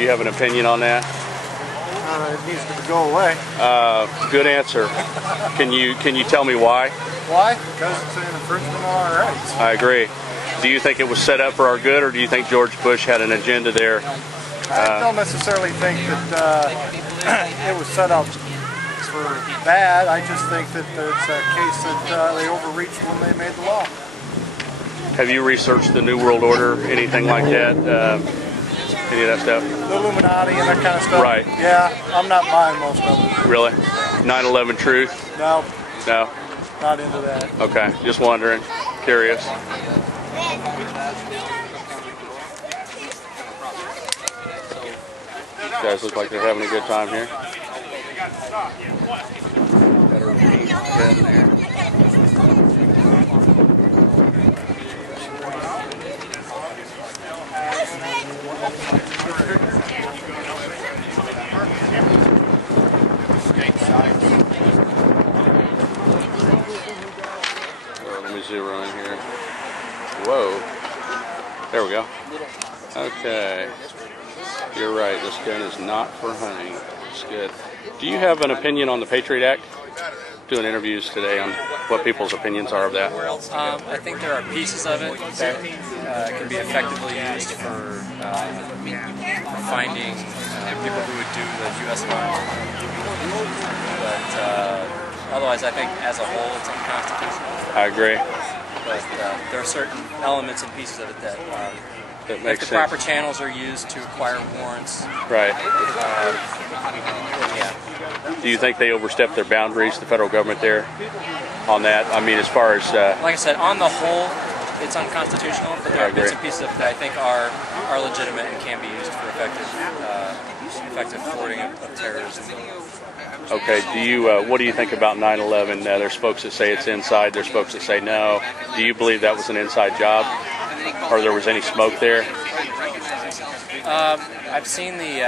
Do you have an opinion on that? It needs to go away. Good answer. Can you tell me why? Why? Because it's an infringement on our rights. I agree. Do you think it was set up for our good, or do you think George Bush had an agenda there? I don't necessarily think that it was set up for bad. I just think that it's a case that they overreached when they made the law. Have you researched the New World Order, anything like that? Any of that stuff? The Illuminati and that kind of stuff? Right. Yeah, I'm not buying most of it. Really? 9/11 truth? No. No? Not into that. Okay, just wondering. Curious. These guys look like they're having a good time here. Better be good there. Let me zero in here. Whoa. There we go. Okay. You're right. This gun is not for hunting. It's good. Do you have an opinion on the Patriot Act? Doing interviews today on what people's opinions are of that. I think there are pieces of it that can be effectively used for finding people who would do the U.S. file. But otherwise, I think as a whole, it's unconstitutional. I agree. But there are certain elements and pieces of it that That makes if the proper channels are used to acquire warrants. Right. Yeah. Do you think they overstepped their boundaries, the federal government there, on that? I mean, as far as... like I said, on the whole, it's unconstitutional, but there are bits and pieces of it that I think are legitimate and can be used for effective thwarting of terrorism. Okay, do you what do you think about 9/11? There's folks that say it's inside, there's folks that say no. Do you believe that was an inside job, or there was any smoke there? I've seen the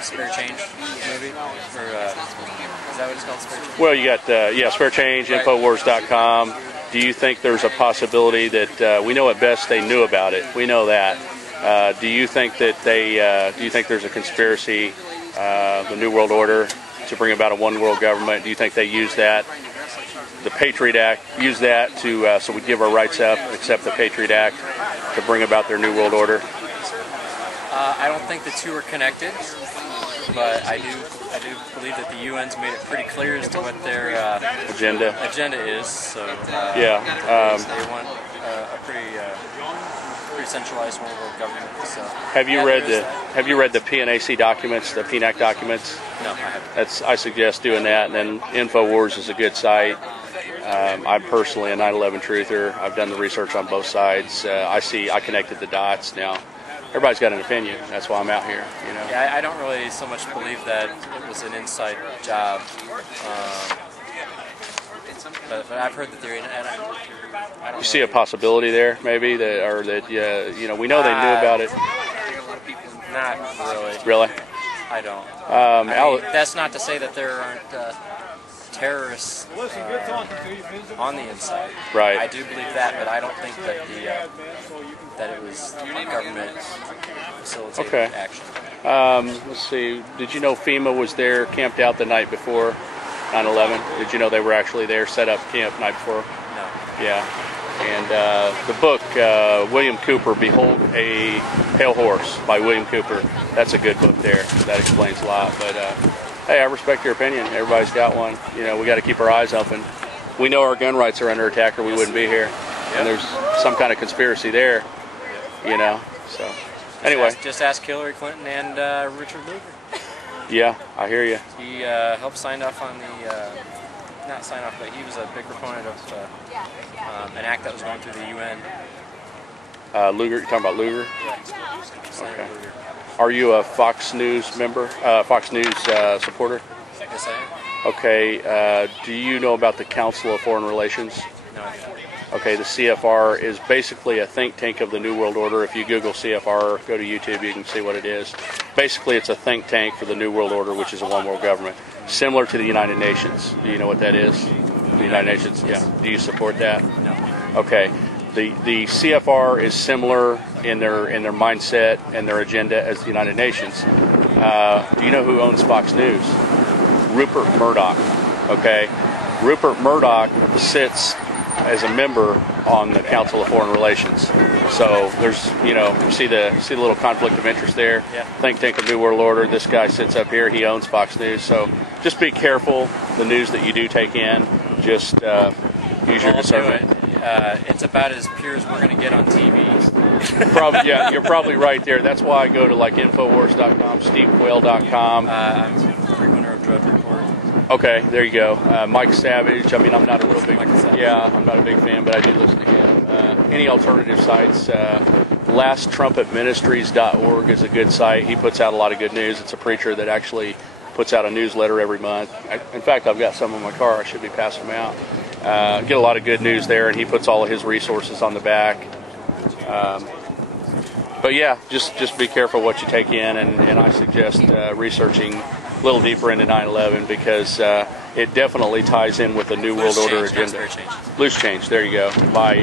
Spare Change movie. Or, is that what it's called, Spare Change? Well, you got Spare Change, right. Infowars.com. Do you think there's a possibility that we know at best they knew about it? We know that. Do you think that do you think there's a conspiracy, the New World Order, to bring about a one world government? Do you think they use that, the Patriot Act, use that to so we give our rights up, accept the Patriot Act to bring about their New World Order? I don't think the two are connected, but I do believe that the UN's made it pretty clear as to what their agenda is. So they want a pretty centralized one world government. So have you read the PNAC documents, the PNAC documents? No, I haven't. I suggest doing that, and then Infowars is a good site. I'm personally a 9/11 truther. I've done the research on both sides. I connected the dots. Now, everybody's got an opinion. That's why I'm out here. You know. Yeah, I don't really so much believe that it was an inside job. But I've heard the theory, and I don't. You see a possibility there, maybe that we know they knew about it. Not really. Really? I don't. That's not to say that there aren't terrorists on the inside. Right. I do believe that, but I don't think that that it was government facilitated action. Let's see. Did you know FEMA was there, camped out the night before 9/11? Did you know they were actually there, set up camp night before? No. Yeah. And the book, William Cooper, Behold a Pale Horse by William Cooper. That's a good book there. That explains a lot. But hey, I respect your opinion. Everybody's got one. You know, we got to keep our eyes open. We know our gun rights are under attack, or we wouldn't be here. And there's some kind of conspiracy there. You know. So anyway, just ask Hillary Clinton and Richard Lugar. Yeah, I hear you. He helped sign off on the. Not sign off, but he was a big proponent of an act that was going through the UN. Lugar, you're talking about Lugar? Yeah. Okay. Are you a Fox News member? Fox News supporter? Yes, I am. Okay. Do you know about the Council of Foreign Relations? No, I don't. Okay, the CFR is basically a think tank of the New World Order. If you Google CFR, go to YouTube, you can see what it is. Basically, it's a think tank for the New World Order, which is a one world government. Similar to the United Nations. Do you know what that is? The United Nations? Yeah. Do you support that? No. Okay. The CFR is similar in their mindset and their agenda as the United Nations. Do you know who owns Fox News? Rupert Murdoch. Okay, Rupert Murdoch sits as a member on the Council of Foreign Relations. So there's, you see the little conflict of interest there. Yeah. Think tank of New World Order. This guy sits up here. He owns Fox News. So just be careful the news that you do take in. Just use your discernment. It's about as pure as we're going to get on TV. Probably, yeah, you're probably right there. That's why I go to like Infowars.com, SteveQuayle.com. I'm a frequenter of Drudge Report. Okay, there you go. Mike Savage. I mean, I'm not a real big, Yeah, I'm not a big fan, but I do listen to him. Any alternative sites? LastTrumpetMinistries.org is a good site. He puts out a lot of good news. It's a preacher that actually puts out a newsletter every month. In fact, I've got some in my car. I should be passing them out. Get a lot of good news there, and he puts all of his resources on the back. But yeah, just be careful what you take in, and I suggest researching a little deeper into 9/11 because it definitely ties in with the New World Order agenda. Loose Change, there you go. By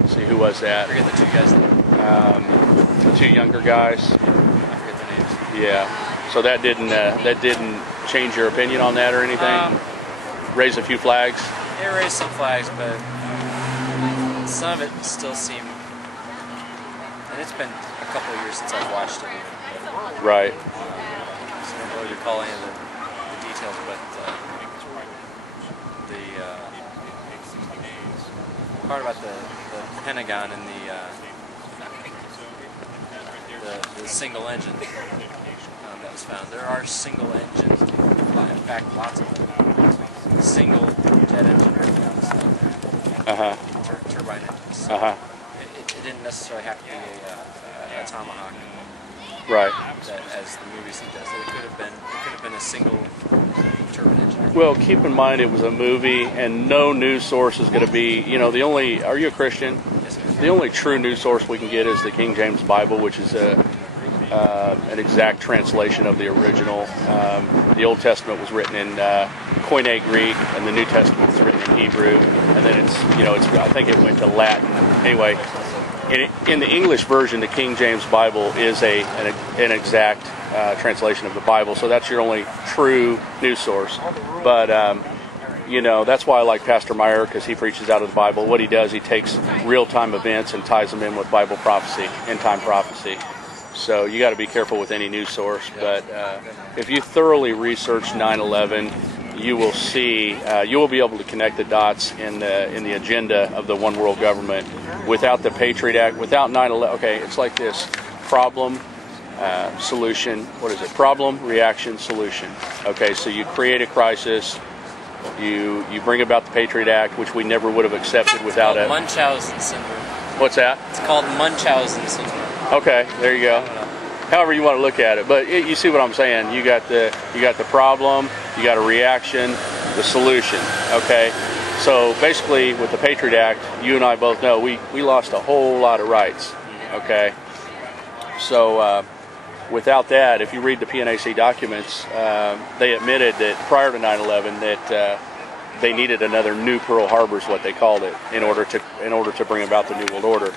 let's see, who was that? I forget the two guys. The two younger guys. I forget their names. Yeah. So that didn't change your opinion on that or anything? Raise a few flags. It raised some flags, but some of it still seemed. And it's been a couple of years since I've watched it. Right. So I don't know what you're calling the details, but the part about the Pentagon and the single engine that was found. There are single engines. In fact, lots of them. Single jet engine aircraft out there. Turbine engines. It didn't necessarily have to be a Tomahawk. Right. As the movie suggested, it could have been a single turbine engine. Well, keep in mind it was a movie, and no news source is going to be. The only. Are you a Christian? Yes, sir. The only true news source we can get is the King James Bible, which is an exact translation of the original. The Old Testament was written in Koine Greek, and the New Testament was written in Hebrew, and then it's I think it went to Latin. Anyway, in the English version, the King James Bible is an exact translation of the Bible, so that's your only true news source. But that's why I like Pastor Meyer, because he preaches out of the Bible. What he does, he takes real-time events and ties them in with Bible prophecy, end-time prophecy. So you got to be careful with any news source. But if you thoroughly research 9/11, you will see, you will be able to connect the dots in the agenda of the one world government. Without the Patriot Act, without 9/11, okay, it's like this: problem, solution. What is it? Problem, reaction, solution. Okay, so you create a crisis. You bring about the Patriot Act, which we never would have accepted without it. Munchausen syndrome. What's that? It's called Munchausen syndrome. Okay, there you go. However you want to look at it, but you see what I'm saying. You got the problem, you got a reaction, the solution. Okay, so basically with the Patriot Act, you and I both know we lost a whole lot of rights. Okay, so without that, if you read the PNAC documents, they admitted that prior to 9/11 that they needed another new Pearl Harbor, is what they called it, in order to bring about the New World Order.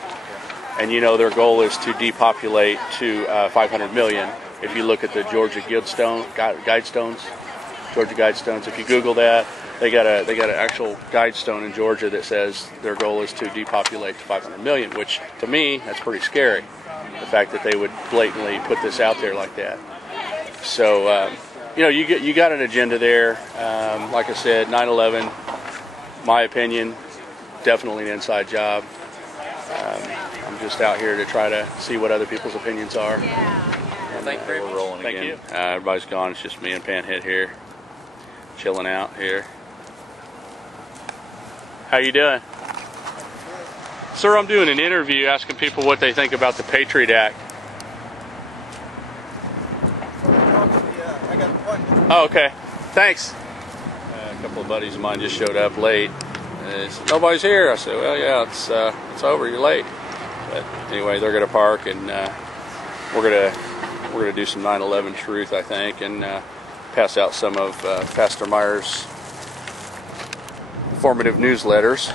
And their goal is to depopulate to 500 million. If you look at the Georgia Guidestones, if you Google that, they got an actual guidestone in Georgia that says their goal is to depopulate to 500 million, which to me, that's pretty scary. The fact that they would blatantly put this out there like that. So, you got an agenda there. Like I said, 9/11, my opinion, definitely an inside job. I'm just out here to try to see what other people's opinions are. Well, thank you very much. We're rolling again. You. Everybody's gone. It's just me and Panhead here, chilling out here. How you doing? Sir, I'm doing an interview asking people what they think about the Patriot Act. I got an appointment. Oh, okay. Thanks. A couple of buddies of mine just showed up late. Nobody's here. I said, well, yeah, it's over. You're late. But anyway, they're going to park, and we're gonna do some 9/11 truth, I think, and pass out some of Pastor Meyer's formative newsletters.